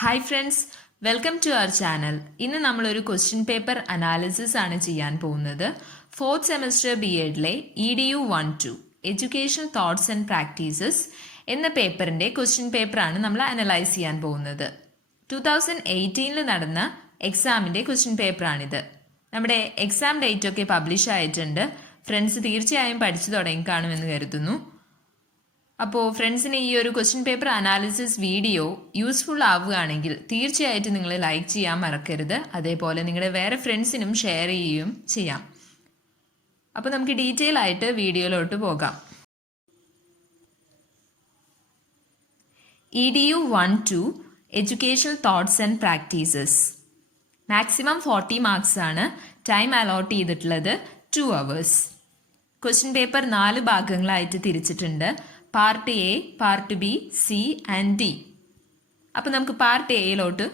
Hi friends, welcome to our channel. ഇന്ന് നമ്മളൊരു question paper analysis ആണ് ചെയ്യാൻ പോകുന്നത്. 4th സെമസ്റ്റർ BEdലെ EDU 1-2 education thoughts and practices എന്ന പേപ്പറിൻ്റെ ക്വസ്റ്റ്യൻ പേപ്പറാണ് നമ്മൾ അനലൈസ് ചെയ്യാൻ പോകുന്നത്. 2018 നടന്ന എക്സാമിൻ്റെ ക്വസ്റ്റ്യൻ പേപ്പറാണിത്. നമ്മുടെ എക്സാം ഡേറ്റ് ഒക്കെ പബ്ലിഷ് ആയിട്ടുണ്ട്. ഫ്രണ്ട്സ് തീർച്ചയായും പഠിച്ചു തുടങ്ങി കാണുമെന്ന് കരുതുന്നു. അപ്പോൾ ഫ്രണ്ട്സിന് ഈ ഒരു question paper analysis video useful ആവുകയാണെങ്കിൽ തീർച്ചയായിട്ടും നിങ്ങൾ ലൈക്ക് ചെയ്യാൻ മറക്കരുത്. അതേപോലെ നിങ്ങളുടെ വേറെ ഫ്രണ്ട്സിനും ഷെയർ ചെയ്യുകയും ചെയ്യാം. അപ്പോൾ നമുക്ക് ഡീറ്റെയിൽ ആയിട്ട് വീഡിയോയിലോട്ട് പോകാം. EDU 1-2 educational thoughts and practices. Maximum 40 marks ആണ്. ടൈം അലോട്ട് ചെയ്തിട്ടുള്ളത് 2 hours. ക്വസ്റ്റ്യൻ പേപ്പർ 4 ഭാഗങ്ങളായിട്ട് തിരിച്ചിട്ടുണ്ട്. Part A, part B, C and D. അപ്പോൾ നമുക്ക് പാർട്ട് എയിലോട്ട്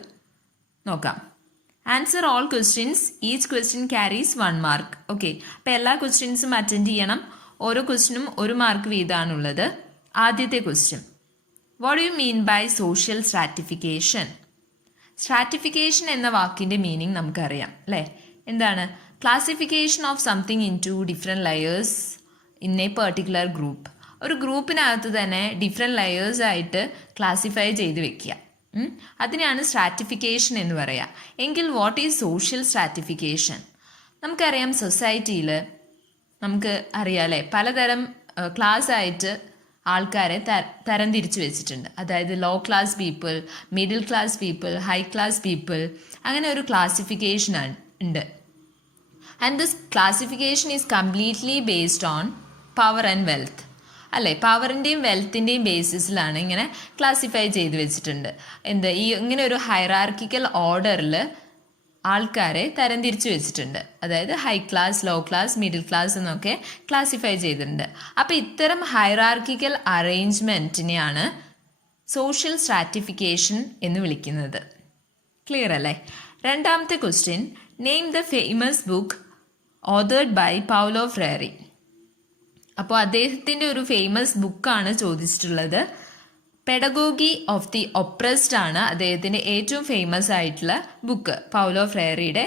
നോക്കാം. Answer all questions. Each question carries 1 mark. Okay, അപ്പോൾ എല്ലാ ക്വസ്റ്റ്യൻസും അറ്റൻഡ് ചെയ്യണം. ഓരോ ക്വസ്റ്റ്യനും 1 മാർക്ക് വീതമാണുള്ളത്. ആദ്യത്തെ question, what you mean by social stratification? Stratification എന്ന വാക്കിൻ്റെ മീനിങ് നമുക്കറിയാം അല്ലേ? എന്താണ്? Classification of something into different layers in a particular group. ഒരു ഗ്രൂപ്പിനകത്ത് തന്നെ ഡിഫറെൻറ്റ് ലെയേഴ്സ് ആയിട്ട് ക്ലാസിഫൈ ചെയ്ത് വെക്കുക. അതിനെയാണ് സ്ട്രാറ്റിഫിക്കേഷൻ എന്ന് പറയുക. എങ്കിൽ വാട്ട് ഈസ് സോഷ്യൽ സ്ട്രാറ്റിഫിക്കേഷൻ? നമുക്കറിയാം, സൊസൈറ്റിയിൽ നമുക്ക് അറിയാമല്ലേ, പലതരം ക്ലാസ് ആയിട്ട് ആൾക്കാരെ തരം തിരിച്ചു വെച്ചിട്ടുണ്ട്. അതായത് low class people, middle class people, high class people, അങ്ങനെ ഒരു ക്ലാസിഫിക്കേഷൻ ഉണ്ട്. And this classification is completely based on power and wealth അല്ലേ? പവറിൻ്റെയും വെൽത്തിൻ്റെയും ബേസിസിലാണ് ഇങ്ങനെ ക്ലാസിഫൈ ചെയ്ത് വെച്ചിട്ടുണ്ട്. ഇങ്ങനെ ഒരു ഹൈറാർക്കിക്കൽ ഓർഡറിൽ ആൾക്കാരെ തരംതിരിച്ച് വെച്ചിട്ടുണ്ട്. അതായത് high class, low class, middle class എന്നൊക്കെ ക്ലാസിഫൈ ചെയ്തിട്ടുണ്ട്. അപ്പോൾ ഇത്തരം ഹൈറാർക്കിക്കൽ അറേഞ്ച്മെൻറ്റിനെയാണ് സോഷ്യൽ സ്ട്രാറ്റിഫിക്കേഷൻ എന്ന് വിളിക്കുന്നത്. ക്ലിയർ അല്ലേ? രണ്ടാമത്തെ question, name the famous book authored by Paulo Freire. അപ്പോൾ അദ്ദേഹത്തിൻ്റെ ഒരു ഫേമസ് ബുക്കാണ് ചോദിച്ചിട്ടുള്ളത്. പെഡഗോഗി ഓഫ് ദി ഒപ്രസ്ഡ് ആണ് അദ്ദേഹത്തിൻ്റെ ഏറ്റവും ഫേമസ് ആയിട്ടുള്ള ബുക്ക്. പൗലോ ഫ്രേറിയുടെ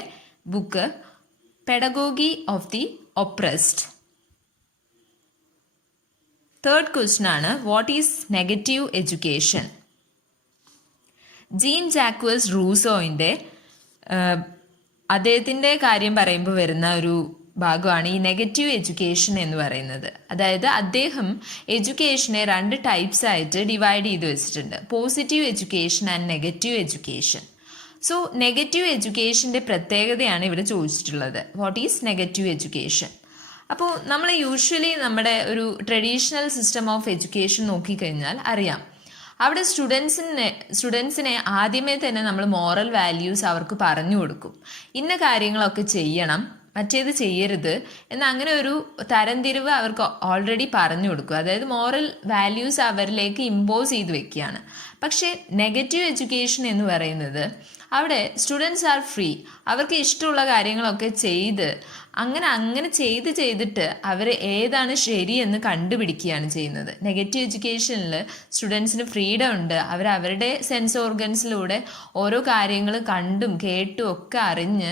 book pedagogy of the oppressed. Third question ആണ്, what is negative education? Jean Jacques റൂസോയിൻ്റെ അദ്ദേഹത്തിൻ്റെ കാര്യം പറയുമ്പോൾ വരുന്ന ഒരു ഭാഗമാണ് ഈ നെഗറ്റീവ് എഡ്യൂക്കേഷൻ എന്ന് പറയുന്നത്. അതായത് അദ്ദേഹം എഡ്യൂക്കേഷനെ 2 ടൈപ്സ് ആയിട്ട് ഡിവൈഡ് ചെയ്ത് വെച്ചിട്ടുണ്ട്. Positive education and negative education. So negative എഡ്യൂക്കേഷൻ്റെ പ്രത്യേകതയാണ് ഇവിടെ ചോദിച്ചിട്ടുള്ളത്. What is negative education? അപ്പോൾ നമ്മൾ യൂഷ്വലി നമ്മുടെ ഒരു ട്രഡീഷണൽ സിസ്റ്റം ഓഫ് എഡ്യൂക്കേഷൻ നോക്കിക്കഴിഞ്ഞാൽ അറിയാം, അവിടെ സ്റ്റുഡൻസിനെ ആദ്യമേ തന്നെ നമ്മൾ മോറൽ വാല്യൂസ് അവർക്ക് പറഞ്ഞു കൊടുക്കും. ഇന്ന കാര്യങ്ങളൊക്കെ ചെയ്യണം, മറ്റേത് ചെയ്യരുത് എന്ന അങ്ങനെ ഒരു തരംതിരിവ് അവർക്ക് ഓൾറെഡി പറഞ്ഞു കൊടുക്കും. അതായത് മോറൽ വാല്യൂസ് അവരിലേക്ക് ഇമ്പോസ് ചെയ്ത് വെക്കുകയാണ്. പക്ഷേ നെഗറ്റീവ് എഡ്യൂക്കേഷൻ എന്ന് പറയുന്നത് അവിടെ സ്റ്റുഡൻസ് ആർ ഫ്രീ. അവർക്ക് ഇഷ്ടമുള്ള കാര്യങ്ങളൊക്കെ അങ്ങനെ ചെയ്തിട്ട് അവർ ഏതാണ് ശരിയെന്ന് കണ്ടുപിടിക്കുകയാണ് ചെയ്യുന്നത്. നെഗറ്റീവ് എഡ്യൂക്കേഷനിൽ സ്റ്റുഡൻസിന് ഫ്രീഡം ഉണ്ട്. അവരുടെ സെൻസ് ഓർഗൻസിലൂടെ ഓരോ കാര്യങ്ങൾ കണ്ടും കേട്ടും ഒക്കെ അറിഞ്ഞ്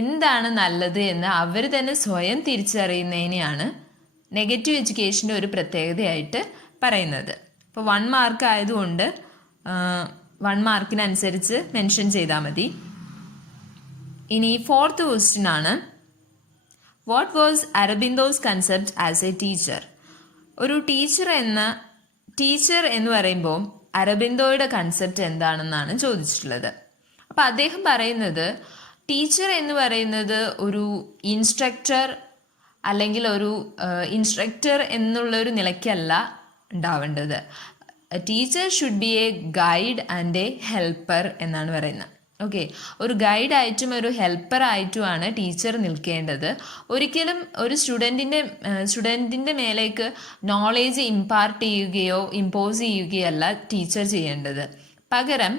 എന്താണ് നല്ലത് എന്ന് അവർ തന്നെ സ്വയം തിരിച്ചറിയുന്നതിനെയാണ് നെഗറ്റീവ് എഡ്യൂക്കേഷൻ്റെ ഒരു പ്രത്യേകതയായിട്ട് പറയുന്നത്. ഇപ്പോൾ 1 മാർക്ക് ആയതുകൊണ്ട് 1 മാർക്കിനനുസരിച്ച് മെൻഷൻ ചെയ്താൽ മതി. ഇനി 4th ക്വസ്റ്റ്യൻ ആണ്, what was Aurobindo's concept as a teacher? ഒരു ടീച്ചർ എന്ന് പറയുമ്പോൾ അരബിന്ദോയുടെ കൺസെപ്റ്റ് എന്താണെന്നാണ് ചോദിച്ചിട്ടുള്ളത്. അപ്പോൾ അദ്ദേഹം പറയുന്നത്, ടീച്ചർ എന്ന് പറയുന്നത് ഒരു ഇൻസ്ട്രക്ടർ അല്ലെങ്കിൽ ഒരു ഇൻസ്ട്രക്ടർ എന്നുള്ളൊരു നിലയ്ക്കല്ല ഉണ്ടാവേണ്ടത്. Teacher should be A guide and A helper എന്നാണ് പറയുന്നത്. ഓക്കെ, ഒരു ഗൈഡായിട്ടും ഒരു ഹെൽപ്പറായിട്ടുമാണ് ടീച്ചർ നിൽക്കേണ്ടത്. ഒരിക്കലും ഒരു സ്റ്റുഡൻറ്റിൻ്റെ മേലേക്ക് നോളേജ് ഇമ്പാർട്ട് ചെയ്യുകയോ ഇമ്പോസ് ചെയ്യുകയല്ല ടീച്ചർ ചെയ്യേണ്ടത്. പകരം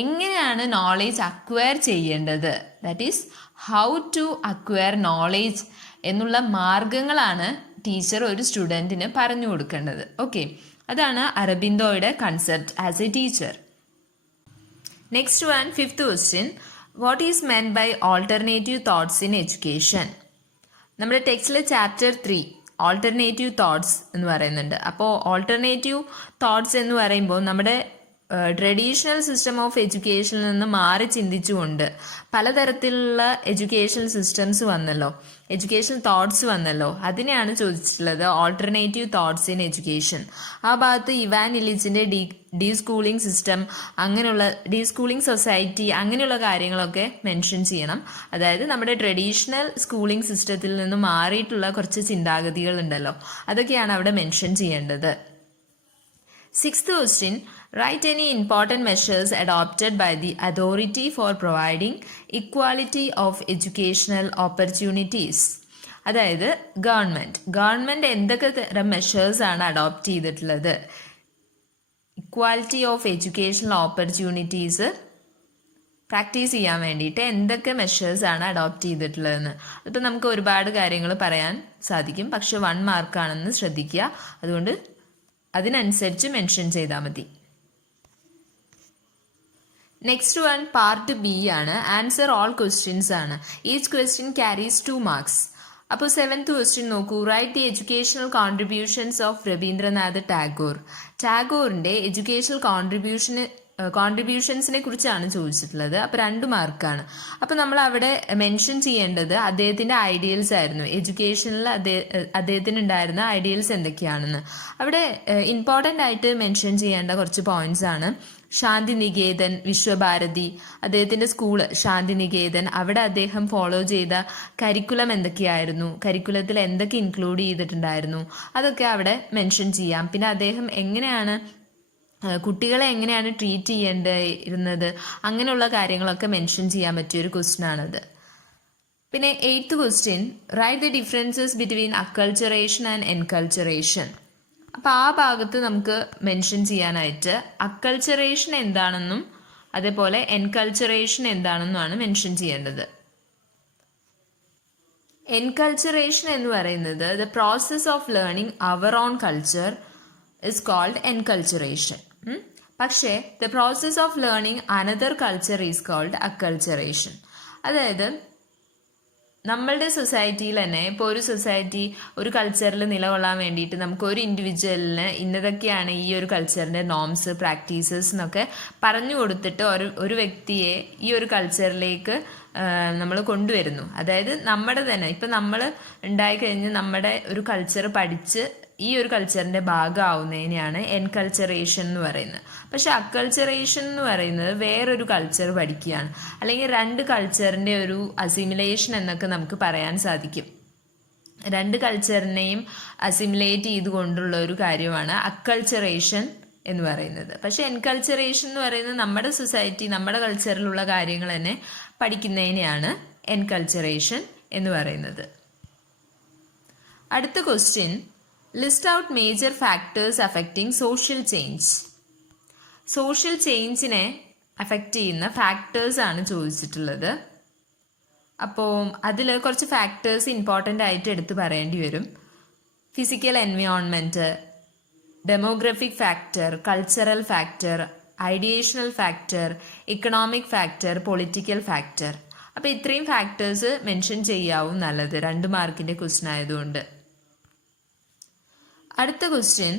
എങ്ങനെയാണ് നോളേജ് അക്വയർ ചെയ്യേണ്ടത്, that is how to acquire knowledge എന്നുള്ള മാർഗങ്ങളാണ് ടീച്ചർ ഒരു സ്റ്റുഡൻറ്റിന് പറഞ്ഞു കൊടുക്കേണ്ടത്. ഓക്കെ, അതാണ് അരബിന്ദോയുടെ concept as a teacher. Next one, fifth question. What is meant by alternative thoughts in education? നമ്മുടെ ടെക്സ്റ്റിൽ ചാപ്റ്റർ 3 ഓൾട്ടർനേറ്റീവ് തോട്ട്സ് എന്ന് പറയുന്നുണ്ട്. അപ്പോൾ ഓൾട്ടർനേറ്റീവ് തോട്ട്സ് എന്ന് പറയുമ്പോൾ നമ്മുടെ ട്രഡീഷണൽ സിസ്റ്റം ഓഫ് എഡ്യൂക്കേഷനിൽ നിന്ന് മാറി ചിന്തിച്ചുകൊണ്ട് പലതരത്തിലുള്ള എഡ്യൂക്കേഷണൽ സിസ്റ്റംസ് വന്നല്ലോ, എഡ്യൂക്കേഷണൽ തോട്ട്സ് വന്നല്ലോ, അതിനെയാണ് ചോദിച്ചിട്ടുള്ളത് ഓൾട്ടർനേറ്റീവ് തോട്ട്സ് ഇൻ എഡ്യൂക്കേഷൻ. ആ ഭാഗത്ത് ഇവാൻ ഇലിച്ചിൻ്റെ ഡീ സ്കൂളിംഗ് സിസ്റ്റം, അങ്ങനെയുള്ള ഡീ സ്കൂളിംഗ് സൊസൈറ്റി, അങ്ങനെയുള്ള കാര്യങ്ങളൊക്കെ മെൻഷൻ ചെയ്യണം. അതായത് നമ്മുടെ ട്രഡീഷണൽ സ്കൂളിംഗ് സിസ്റ്റത്തിൽ നിന്ന് മാറിയിട്ടുള്ള കുറച്ച് ചിന്താഗതികൾ ഉണ്ടല്ലോ, അതൊക്കെയാണ് അവിടെ മെൻഷൻ ചെയ്യേണ്ടത്. Sixth question, write any important measures adopted by the authority for providing equality of educational opportunities. അതായത് ഗവൺമെൻറ് എന്തൊക്കെ തരം മെഷേഴ്സ് ആണ് അഡോപ്റ്റ് ചെയ്തിട്ടുള്ളത് equality of educational opportunities practice ചെയ്യാൻ വേണ്ടിയിട്ട് എന്തൊക്കെ മെഷേഴ്സ് ആണ് അഡോപ്റ്റ് ചെയ്തിട്ടുള്ളതെന്ന്. അതിപ്പോൾ നമുക്ക് ഒരുപാട് കാര്യങ്ങൾ പറയാൻ സാധിക്കും, പക്ഷെ 1 മാർക്കാണെന്ന് ശ്രദ്ധിക്കുക. അതുകൊണ്ട് അതിനനുസരിച്ച് മെൻഷൻ ചെയ്താൽ മതി. നെക്സ്റ്റ് വൺ പാർട്ട് ബി ആണ്. ആൻസർ ഓൾ ക്വസ്റ്റ്യൻസ് ആണ്. Each question carries 2 marks. അപ്പോൾ 7th ക്വസ്റ്റ്യൻ നോക്കൂ. Write the educational contributions of Rabindranath Tagore. ടാഗോറിന്റെ എഡ്യൂക്കേഷണൽ കോൺട്രിബ്യൂഷൻസിനെ കുറിച്ചാണ് ചോദിച്ചിട്ടുള്ളത്. അപ്പോൾ 2 മാർക്കാണ്. അപ്പോൾ നമ്മൾ അവിടെ മെൻഷൻ ചെയ്യേണ്ടത് അദ്ദേഹത്തിൻ്റെ ഐഡിയൽസ് ആയിരുന്നു. എഡ്യൂക്കേഷനിൽ അദ്ദേഹത്തിന് ഉണ്ടായിരുന്ന ഐഡിയൽസ് എന്തൊക്കെയാണെന്ന്. അവിടെ ഇമ്പോർട്ടൻ്റ് ആയിട്ട് മെൻഷൻ ചെയ്യേണ്ട കുറച്ച് പോയിന്റ്സ് ആണ്. ശാന്തിനികേതൻ, വിശ്വഭാരതി, അദ്ദേഹത്തിൻ്റെ സ്കൂള് ശാന്തിനികേതൻ, അവിടെ അദ്ദേഹം ഫോളോ ചെയ്ത കരിക്കുലം എന്തൊക്കെയായിരുന്നു, കരിക്കുലത്തിൽ എന്തൊക്കെ ഇൻക്ലൂഡ് ചെയ്തിട്ടുണ്ടായിരുന്നു, അതൊക്കെ അവിടെ മെൻഷൻ ചെയ്യാം. പിന്നെ അദ്ദേഹം എങ്ങനെയാണ് കുട്ടികളെ എങ്ങനെയാണ് ട്രീറ്റ് ചെയ്യേണ്ടിയിരുന്നത്, അങ്ങനെയുള്ള കാര്യങ്ങളൊക്കെ മെൻഷൻ ചെയ്യാൻ പറ്റിയൊരു ക്വസ്റ്റ്യൻ ആണത്. പിന്നെ 8th question, write the differences between acculturation and enculturation. അപ്പോൾ ആ ഭാഗത്ത് നമുക്ക് മെൻഷൻ ചെയ്യാനായിട്ട് അക്കൾച്ചറേഷൻ എന്താണെന്നും അതേപോലെ എൻകൾച്ചറേഷൻ എന്താണെന്നുമാണ് മെൻഷൻ ചെയ്യേണ്ടത്. എൻകൾച്ചറേഷൻ എന്ന് പറയുന്നത് the process of learning our own culture is called enculturation. പക്ഷേ the process of learning another culture is called acculturation. അതായത് നമ്മളുടെ സൊസൈറ്റിയിൽ തന്നെ ഇപ്പോൾ ഒരു സൊസൈറ്റി ഒരു കൾച്ചറിൽ നിലകൊള്ളാൻ വേണ്ടിയിട്ട് നമുക്ക് ഒരു ഇൻഡിവിജ്വലിന് ഇന്നതൊക്കെയാണ് ഈ ഒരു കൾച്ചറിൻ്റെ നോംസ് പ്രാക്ടീസസ് എന്നൊക്കെ പറഞ്ഞു കൊടുത്തിട്ട് ഒരു വ്യക്തിയെ ഈ ഒരു കൾച്ചറിലേക്ക് നമ്മൾ കൊണ്ടുവരുന്നു. അതായത് നമ്മുടെ തന്നെ ഇപ്പം നമ്മൾ ഉണ്ടായിക്കഴിഞ്ഞ് നമ്മുടെ ഒരു കൾച്ചർ പഠിച്ച് ഈ ഒരു കൾച്ചറിൻ്റെ ഭാഗമാവുന്നതിനെയാണ് എൻകൾച്ചറേഷൻ എന്ന് പറയുന്നത്. പക്ഷെ അക്കൾച്ചറേഷൻ എന്ന് പറയുന്നത് വേറൊരു കൾച്ചർ പഠിക്കുകയാണ്, അല്ലെങ്കിൽ 2 കൾച്ചറിൻ്റെ ഒരു അസിമിലേഷൻ എന്നൊക്കെ നമുക്ക് പറയാൻ സാധിക്കും. 2 കൾച്ചറിനെയും അസിമിലേറ്റ് ചെയ്തുകൊണ്ടുള്ള ഒരു കാര്യമാണ് അക്കൾച്ചറേഷൻ എന്ന് പറയുന്നത്. പക്ഷെ എൻകൾച്ചറേഷൻ എന്ന് പറയുന്നത് നമ്മുടെ സൊസൈറ്റി നമ്മുടെ കൾച്ചറിലുള്ള കാര്യങ്ങൾ തന്നെ പഠിക്കുന്നതിനെയാണ് എൻകൾച്ചറേഷൻ എന്ന് പറയുന്നത്. അടുത്ത question, list out major factors affecting social change. Social ചേഞ്ചിനെ അഫക്റ്റ് ചെയ്യുന്ന ഫാക്ടേഴ്സ് ആണ് ചോദിച്ചിട്ടുള്ളത്. അപ്പോൾ അതിൽ കുറച്ച് ഫാക്ടേഴ്സ് ഇമ്പോർട്ടൻ്റ് ആയിട്ട് എടുത്ത് പറയേണ്ടി വരും. Physical environment, demographic factor, cultural factor, ideational factor, economic factor, political factor. അപ്പോൾ ഇത്രയും ഫാക്ടേഴ്സ് മെൻഷൻ ചെയ്യാവും നല്ലത്, 2 മാർക്കിൻ്റെ ക്വസ്റ്റ്യൻ ആയതുകൊണ്ട്. അടുത്ത question,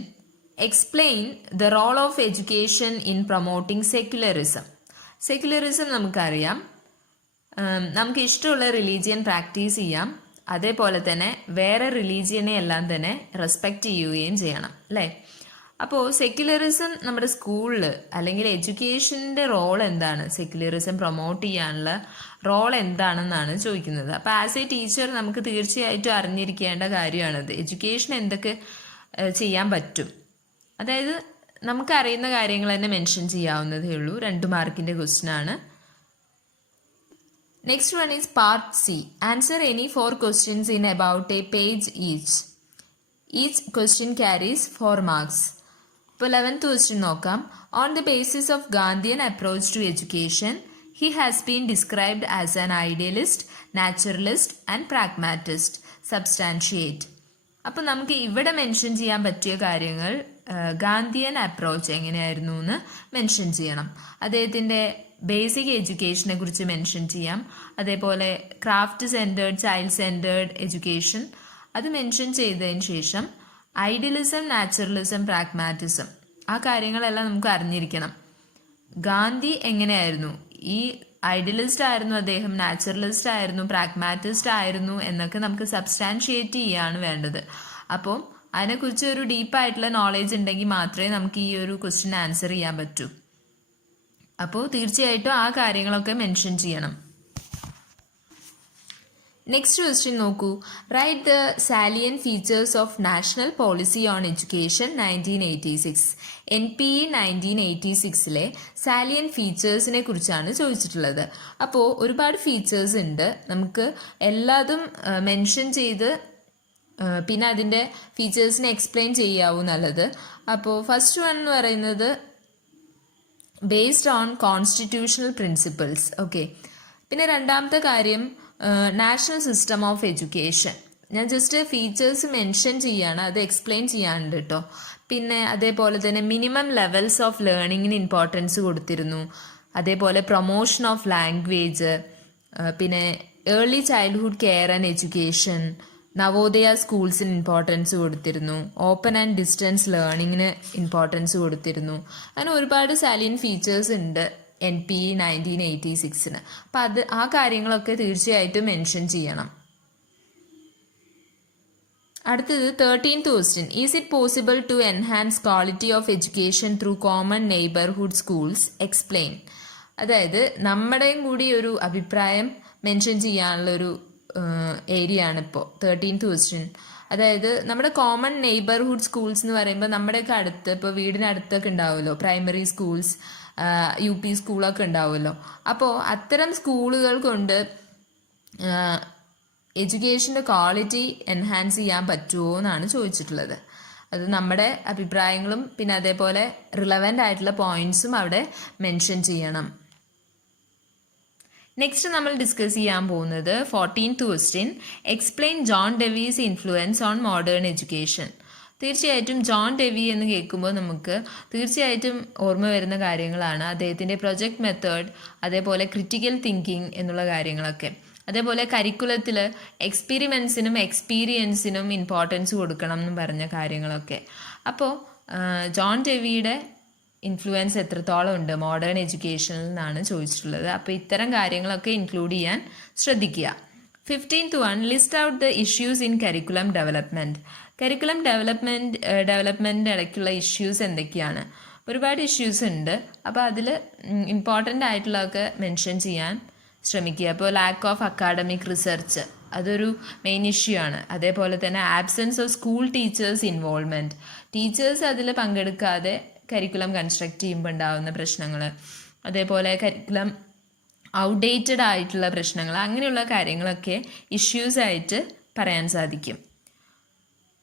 explain the role of education in promoting secularism. Secularism നമുക്കറിയാം, നമുക്ക് ഇഷ്ടമുള്ള റിലീജിയൻ പ്രാക്ടീസ് ചെയ്യാം, അതേപോലെ തന്നെ വേറെ റിലീജിയനെ എല്ലാം തന്നെ റെസ്പെക്റ്റ് ചെയ്യുകയും ചെയ്യണം, അല്ലേ? അപ്പോൾ സെക്യുലറിസം നമ്മുടെ സ്കൂളിൽ അല്ലെങ്കിൽ എഡ്യൂക്കേഷൻ്റെ റോൾ എന്താണ്, സെക്യുലറിസം പ്രൊമോട്ട് ചെയ്യാനുള്ള റോൾ എന്താണെന്നാണ് ചോദിക്കുന്നത്. അപ്പോൾ ആസ് എ ടീച്ചർ നമുക്ക് തീർച്ചയായിട്ടും അറിഞ്ഞിരിക്കേണ്ട കാര്യമാണത്. എഡ്യൂക്കേഷൻ എന്തൊക്കെ ചെയ്യാൻ പറ്റും, അതായത് നമുക്കറിയുന്ന കാര്യങ്ങൾ തന്നെ മെൻഷൻ ചെയ്യാവുന്നതേ ഉള്ളൂ. 2 മാർക്കിൻ്റെ ക്വസ്റ്റ്യൻ ആണ്. Next one is part C. Answer any 4 questions in about a page each. Each question carries 4 marks. ഇപ്പോൾ 11th ക്വസ്റ്റ്യൻ നോക്കാം. On the basis of Gandhian approach to education he has been described as an idealist, naturalist and pragmatist. Substantiate. അപ്പോൾ നമുക്ക് ഇവിടെ mention ചെയ്യാൻ പറ്റിയ കാര്യങ്ങൾ Gandhian approach എങ്ങനെയായിരുന്നു എന്ന് മെൻഷൻ ചെയ്യണം. അദ്ദേഹത്തിൻ്റെ ബേസിക് എഡ്യൂക്കേഷനെ കുറിച്ച് മെൻഷൻ ചെയ്യാം. അതേപോലെ craft centred, child centred education അത് മെൻഷൻ ചെയ്തതിന് ശേഷം ഐഡിയലിസം, നാച്ചുറലിസം, പ്രാഗ്മാറ്റിസം ആ കാര്യങ്ങളെല്ലാം നമുക്ക് അറിഞ്ഞിരിക്കണം. ഗാന്ധി എങ്ങനെയായിരുന്നു, ഈ ഐഡിയലിസ്റ്റ് ആയിരുന്നു അദ്ദേഹം, നാച്ചുറലിസ്റ്റ് ആയിരുന്നു, പ്രാഗ്മാറ്റിസ്റ്റ് ആയിരുന്നു എന്നൊക്കെ നമുക്ക് സബ്സ്റ്റാൻഷിയേറ്റ് ചെയ്യാണ് വേണ്ടത്. അപ്പോൾ അതിനെക്കുറിച്ച് ഒരു ഡീപ്പായിട്ടുള്ള നോളേജ് ഉണ്ടെങ്കിൽ മാത്രമേ നമുക്ക് ഈ ഒരു ക്വസ്റ്റ്യൻ ആൻസർ ചെയ്യാൻ പറ്റൂ. അപ്പോൾ തീർച്ചയായിട്ടും ആ കാര്യങ്ങളൊക്കെ മെൻഷൻ ചെയ്യണം. നെക്സ്റ്റ് ക്വസ്റ്റ്യൻ നോക്കൂ. Write the salient features of national policy on education 1986. NPE 1986 salient ഫീച്ചേഴ്സിനെ കുറിച്ചാണ് ചോദിച്ചിട്ടുള്ളത്. അപ്പോൾ ഒരുപാട് ഫീച്ചേഴ്സ് ഉണ്ട്, നമുക്ക് എല്ലാതും മെൻഷൻ ചെയ്ത് പിന്നെ അതിൻ്റെ ഫീച്ചേഴ്സിനെ എക്സ്പ്ലെയിൻ ചെയ്യാവൂ നല്ലത്. അപ്പോൾ ഫസ്റ്റ് വൺ എന്ന് പറയുന്നത് based on constitutional principles. Okay. പിന്നെ രണ്ടാമത്തെ കാര്യം നാഷണൽ സിസ്റ്റം ഓഫ് എഡ്യൂക്കേഷൻ. ഞാൻ ജസ്റ്റ് ഫീച്ചേഴ്സ് മെൻഷൻ ചെയ്യാണ്, അത് എക്സ്പ്ലെയിൻ ചെയ്യാനുണ്ട് കേട്ടോ. പിന്നെ അതേപോലെ തന്നെ മിനിമം ലെവൽസ് ഓഫ് ലേണിങ്ങിന് ഇമ്പോർട്ടൻസ് കൊടുത്തിരുന്നു. അതേപോലെ പ്രൊമോഷൻ ഓഫ് ലാംഗ്വേജ്, പിന്നെ early childhood care and education, Navodaya സ്കൂൾസിന് ഇമ്പോർട്ടൻസ് കൊടുത്തിരുന്നു. ഓപ്പൺ ആൻഡ് ഡിസ്റ്റൻസ് ലേണിങ്ങിന് ഇമ്പോർട്ടൻസ് കൊടുത്തിരുന്നു. അങ്ങനെ ഒരുപാട് സാലിയൻ ഫീച്ചേഴ്സ് ഉണ്ട് NPE 1986. അപ്പം ആ കാര്യങ്ങളൊക്കെ തീർച്ചയായിട്ടും മെൻഷൻ ചെയ്യണം. അടുത്തത് 13th question. Is it possible to enhance quality of education through common neighbourhood schools? Explain. അതായത് നമ്മുടെയും കൂടി ഒരു അഭിപ്രായം മെൻഷൻ ചെയ്യാനുള്ളൊരു ഏരിയ ആണ് ഇപ്പോൾ 13th ക്വസ്റ്റ്യൻ. അതായത് നമ്മുടെ കോമൺ നെയ്ബർഹുഡ് സ്കൂൾസ് എന്ന് പറയുമ്പോൾ നമ്മുടെയൊക്കെ അടുത്ത്, ഇപ്പോൾ വീടിനടുത്തൊക്കെ ഉണ്ടാവുമല്ലോ പ്രൈമറി സ്കൂൾസ്, UP സ്കൂളൊക്കെ ഉണ്ടാവുമല്ലോ. അപ്പോൾ അത്തരം സ്കൂളുകൾ കൊണ്ട് എഡ്യൂക്കേഷൻ്റെ ക്വാളിറ്റി എൻഹാൻസ് ചെയ്യാൻ പറ്റുമോ എന്നാണ് ചോദിച്ചിട്ടുള്ളത്. അത് നമ്മുടെ അഭിപ്രായങ്ങളും പിന്നെ അതേപോലെ റിലവൻ്റ് ആയിട്ടുള്ള പോയിന്റ്സും അവിടെ മെൻഷൻ ചെയ്യണം. നെക്സ്റ്റ് നമ്മൾ ഡിസ്കസ് ചെയ്യാൻ പോകുന്നത് 14th question. Explain John Dewey's influence on modern education. തീർച്ചയായിട്ടും ജോൺ ഡെവി എന്ന് കേൾക്കുമ്പോൾ നമുക്ക് തീർച്ചയായിട്ടും ഓർമ്മ വരുന്ന കാര്യങ്ങളാണ് അദ്ദേഹത്തിൻ്റെ പ്രൊജക്റ്റ് മെത്തേഡ്, അതേപോലെ ക്രിറ്റിക്കൽ തിങ്കിങ് എന്നുള്ള കാര്യങ്ങളൊക്കെ. അതേപോലെ കരിക്കുലത്തിൽ എക്സ്പീരിമെൻസിനും എക്സ്പീരിയൻസിനും ഇമ്പോർട്ടൻസ് കൊടുക്കണം എന്ന് പറഞ്ഞ കാര്യങ്ങളൊക്കെ. അപ്പോൾ ജോൺ ഡെവിയുടെ ഇൻഫ്ലുവൻസ് എത്രത്തോളം ഉണ്ട് മോഡേൺ എഡ്യൂക്കേഷനിൽ നിന്നാണ് ചോദിച്ചിട്ടുള്ളത്. അപ്പോൾ ഇത്തരം കാര്യങ്ങളൊക്കെ ഇൻക്ലൂഡ് ചെയ്യാൻ ശ്രദ്ധിക്കുക. 15th one. List out the issues in curriculum development. Curriculum ഡെവലപ്മെൻറ്റിൻ്റെ ഇടയ്ക്കുള്ള ഇഷ്യൂസ് എന്തൊക്കെയാണ്? ഒരുപാട് ഇഷ്യൂസ് ഉണ്ട്. അപ്പോൾ അതിൽ ഇമ്പോർട്ടൻ്റ് ആയിട്ടുള്ളതൊക്കെ മെൻഷൻ ചെയ്യാൻ ശ്രമിക്കുക. അപ്പോൾ ലാക്ക് ഓഫ് അക്കാഡമിക് റിസർച്ച് അതൊരു മെയിൻ ഇഷ്യൂ ആണ്. അതേപോലെ തന്നെ absence of school teachers involvement, teachers അതിൽ പങ്കെടുക്കാതെ കരിക്കുലം കൺസ്ട്രക്ട് ചെയ്യുമ്പോൾ ഉണ്ടാകുന്ന പ്രശ്നങ്ങൾ, അതേപോലെ കരിക്കുലം ഔട്ട്ഡേറ്റഡ് ആയിട്ടുള്ള പ്രശ്നങ്ങൾ, അങ്ങനെയുള്ള കാര്യങ്ങളൊക്കെ ഇഷ്യൂസ് ആയിട്ട് പറയാൻ സാധിക്കും.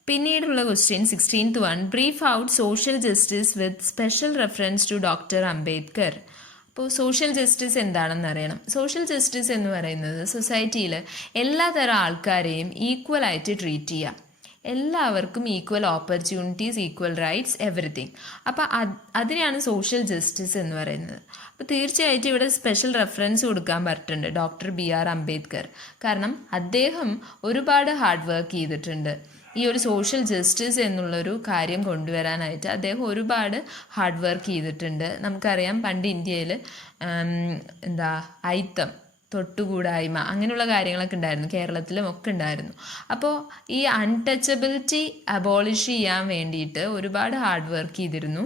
പിന്നീടുള്ള question 16th one. Brief out social justice with special reference to doctor Ambedkar. അപ്പോൾ സോഷ്യൽ ജസ്റ്റിസ് എന്താണെന്ന് അറിയണം. സോഷ്യൽ ജസ്റ്റിസ് എന്ന് പറയുന്നത് സൊസൈറ്റിയിൽ എല്ലാ തരം ആൾക്കാരെയും ഈക്വൽ ആയിട്ട് ട്രീറ്റ് ചെയ്യുക, എല്ലാവർക്കും equal opportunities, equal rights, everything. അപ്പോൾ അതിനെയാണ് സോഷ്യൽ ജസ്റ്റിസ് എന്ന് പറയുന്നത്. അപ്പോൾ തീർച്ചയായിട്ടും ഇവിടെ സ്പെഷ്യൽ റെഫറൻസ് കൊടുക്കാൻ പറ്റുന്നുണ്ട് ഡോക്ടർ BR അംബേദ്കർ. കാരണം അദ്ദേഹം ഒരുപാട് ഹാർഡ് വർക്ക് ചെയ്തിട്ടുണ്ട്. ഈ ഒരു സോഷ്യൽ ജസ്റ്റിസ് എന്നുള്ളൊരു കാര്യം കൊണ്ടുവരാനായിട്ട് അദ്ദേഹം ഒരുപാട് ഹാർഡ് വർക്ക് ചെയ്തിട്ടുണ്ട്. നമുക്കറിയാം പണ്ട് ഇന്ത്യയിൽ അയിത്തം, തൊട്ടുകൂടായ്മ അങ്ങനെയുള്ള കാര്യങ്ങളൊക്കെ ഉണ്ടായിരുന്നു, കേരളത്തിലും ഒക്കെ ഉണ്ടായിരുന്നു. അപ്പോൾ ഈ അൺടച്ചബിലിറ്റി അബോളിഷ് ചെയ്യാൻ വേണ്ടിയിട്ട് ഒരുപാട് ഹാർഡ് വർക്ക് ചെയ്തിരുന്നു.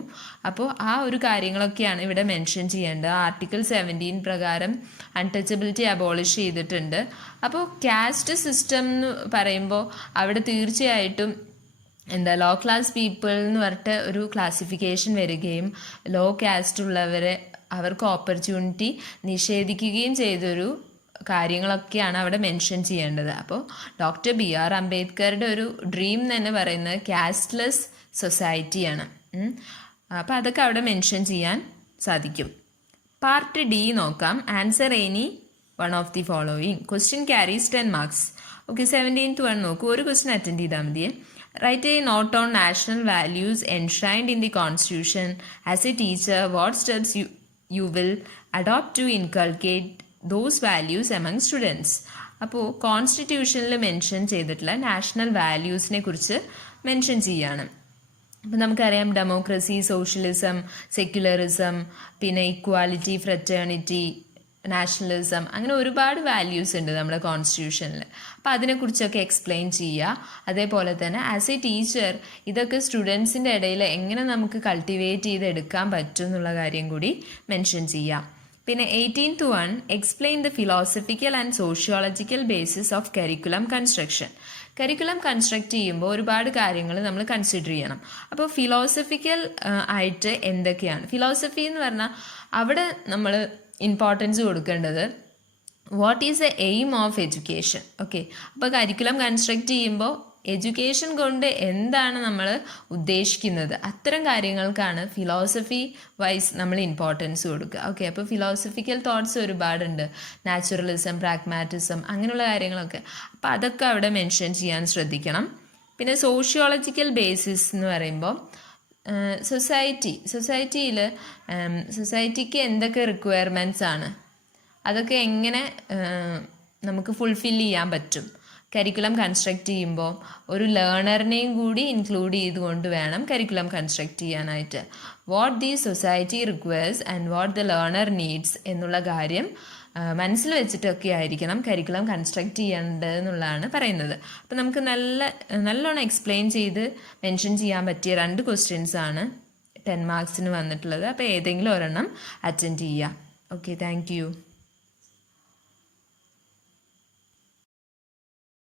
അപ്പോൾ ആ ഒരു കാര്യങ്ങളൊക്കെയാണ് ഇവിടെ മെൻഷൻ ചെയ്യേണ്ടത്. ആർട്ടിക്കിൾ 17 പ്രകാരം അൺടച്ചബിലിറ്റി അബോളിഷ് ചെയ്തിട്ടുണ്ട്. അപ്പോൾ കാസ്റ്റ് സിസ്റ്റം എന്ന് പറയുമ്പോൾ അവിടെ തീർച്ചയായിട്ടും ലോ ക്ലാസ് പീപ്പിൾ എന്ന് പറഞ്ഞിട്ട് ഒരു ക്ലാസിഫിക്കേഷൻ വരികയും ലോ കാസ്റ്റ് ഉള്ളവരെ അവർക്ക് ഓപ്പർച്യൂണിറ്റി നിഷേധിക്കുകയും ചെയ്തൊരു കാര്യങ്ങളൊക്കെയാണ് അവിടെ മെൻഷൻ ചെയ്യേണ്ടത്. അപ്പോൾ ഡോക്ടർ BR അംബേദ്കറുടെ ഒരു ഡ്രീം തന്നെ പറയുന്നത് കാസ്റ്റ്ലെസ് സൊസൈറ്റിയാണ്. അപ്പോൾ അതൊക്കെ അവിടെ മെൻഷൻ ചെയ്യാൻ സാധിക്കും. പാർട്ട് D നോക്കാം. Answer any one of the following. Question carries 10 marks. Okay, 17th one നോക്കൂ. ഒരു ക്വസ്റ്റ്യൻ അറ്റൻഡ് ചെയ്താൽ മതിയേ. Write a note on national values enshrined in the Constitution. As a teacher, what steps you will adopt to inculcate those values among students? അപ്പോൾ കോൺസ്റ്റിറ്റ്യൂഷനിൽ mention ചെയ്തിട്ടുള്ള national വാല്യൂസിനെ കുറിച്ച് mention ചെയ്യാണ്. അപ്പം നമുക്കറിയാം ഡെമോക്രസി, സോഷ്യലിസം, സെക്യുലറിസം, പിന്നെ equality, fraternity, nationalism, അങ്ങനെ ഒരുപാട് values ഉണ്ട് നമ്മുടെ കോൺസ്റ്റിറ്റ്യൂഷനിൽ. അപ്പോൾ അതിനെക്കുറിച്ചൊക്കെ എക്സ്പ്ലെയിൻ ചെയ്യുക. അതേപോലെ തന്നെ ആസ് എ ടീച്ചർ ഇതൊക്കെ സ്റ്റുഡൻസിൻ്റെ ഇടയിൽ എങ്ങനെ നമുക്ക് കൾട്ടിവേറ്റ് ചെയ്തെടുക്കാൻ പറ്റും എന്നുള്ള കാര്യം കൂടി മെൻഷൻ ചെയ്യാം. പിന്നെ 18th one, explain the philosophical and sociological basis of curriculum construction. Curriculum construct ചെയ്യുമ്പോൾ ഒരുപാട് കാര്യങ്ങൾ നമ്മൾ കൺസിഡർ ചെയ്യണം. അപ്പോൾ ഫിലോസഫിക്കൽ ആയിട്ട് എന്തൊക്കെയാണ്? ഫിലോസഫി എന്ന് പറഞ്ഞാൽ അവിടെ നമ്മൾ ഇമ്പോർട്ടൻസ് കൊടുക്കേണ്ടത് what is the aim of education. Okay, അപ്പോൾ കരിക്കുലം കൺസ്ട്രക്ട് ചെയ്യുമ്പോൾ എഡ്യൂക്കേഷൻ കൊണ്ട് എന്താണ് നമ്മൾ ഉദ്ദേശിക്കുന്നത്, അത്തരം കാര്യങ്ങൾക്കാണ് ഫിലോസഫി വൈസ് നമ്മൾ ഇമ്പോർട്ടൻസ് കൊടുക്കുക. ഓക്കെ, അപ്പോൾ ഫിലോസഫിക്കൽ തോട്ട്സ് ഒരുപാടുണ്ട്, നാച്ചുറലിസം, പ്രാഗ്മാറ്റിസം, അങ്ങനെയുള്ള കാര്യങ്ങളൊക്കെ. അപ്പോൾ അതൊക്കെ അവിടെ മെൻഷൻ ചെയ്യാൻ ശ്രദ്ധിക്കണം. പിന്നെ സോഷ്യോളജിക്കൽ ബേസിസ് എന്ന് പറയുമ്പോൾ സൊസൈറ്റിക്ക് എന്തൊക്കെ റിക്വയർമെൻറ്റ്സ് ആണ്, അതൊക്കെ എങ്ങനെ നമുക്ക് ഫുൾഫിൽ ചെയ്യാൻ പറ്റും. കരിക്കുലം കൺസ്ട്രക്ട് ചെയ്യുമ്പോൾ ഒരു ലേണറിനെയും കൂടി ഇൻക്ലൂഡ് ചെയ്തുകൊണ്ട് വേണം കരിക്കുലം കൺസ്ട്രക്ട് ചെയ്യാനായിട്ട്. What the society requires and what the learner needs എന്നുള്ള കാര്യം മനസ്സിൽ വെച്ചിട്ടൊക്കെ ആയിരിക്കണം കരിക്കുലം കൺസ്ട്രക്ട് ചെയ്യേണ്ടത് എന്നുള്ളതാണ് പറയുന്നത്. അപ്പോൾ നമുക്ക് നല്ലോണം എക്സ്പ്ലെയിൻ ചെയ്ത് മെൻഷൻ ചെയ്യാൻ പറ്റിയ 2 ക്വസ്റ്റ്യൻസ് ആണ് 10 മാർക്സിന് വന്നിട്ടുള്ളത്. അപ്പോൾ ഏതെങ്കിലും ഒരെണ്ണം അറ്റൻഡ് ചെയ്യുക. Okay, thank you.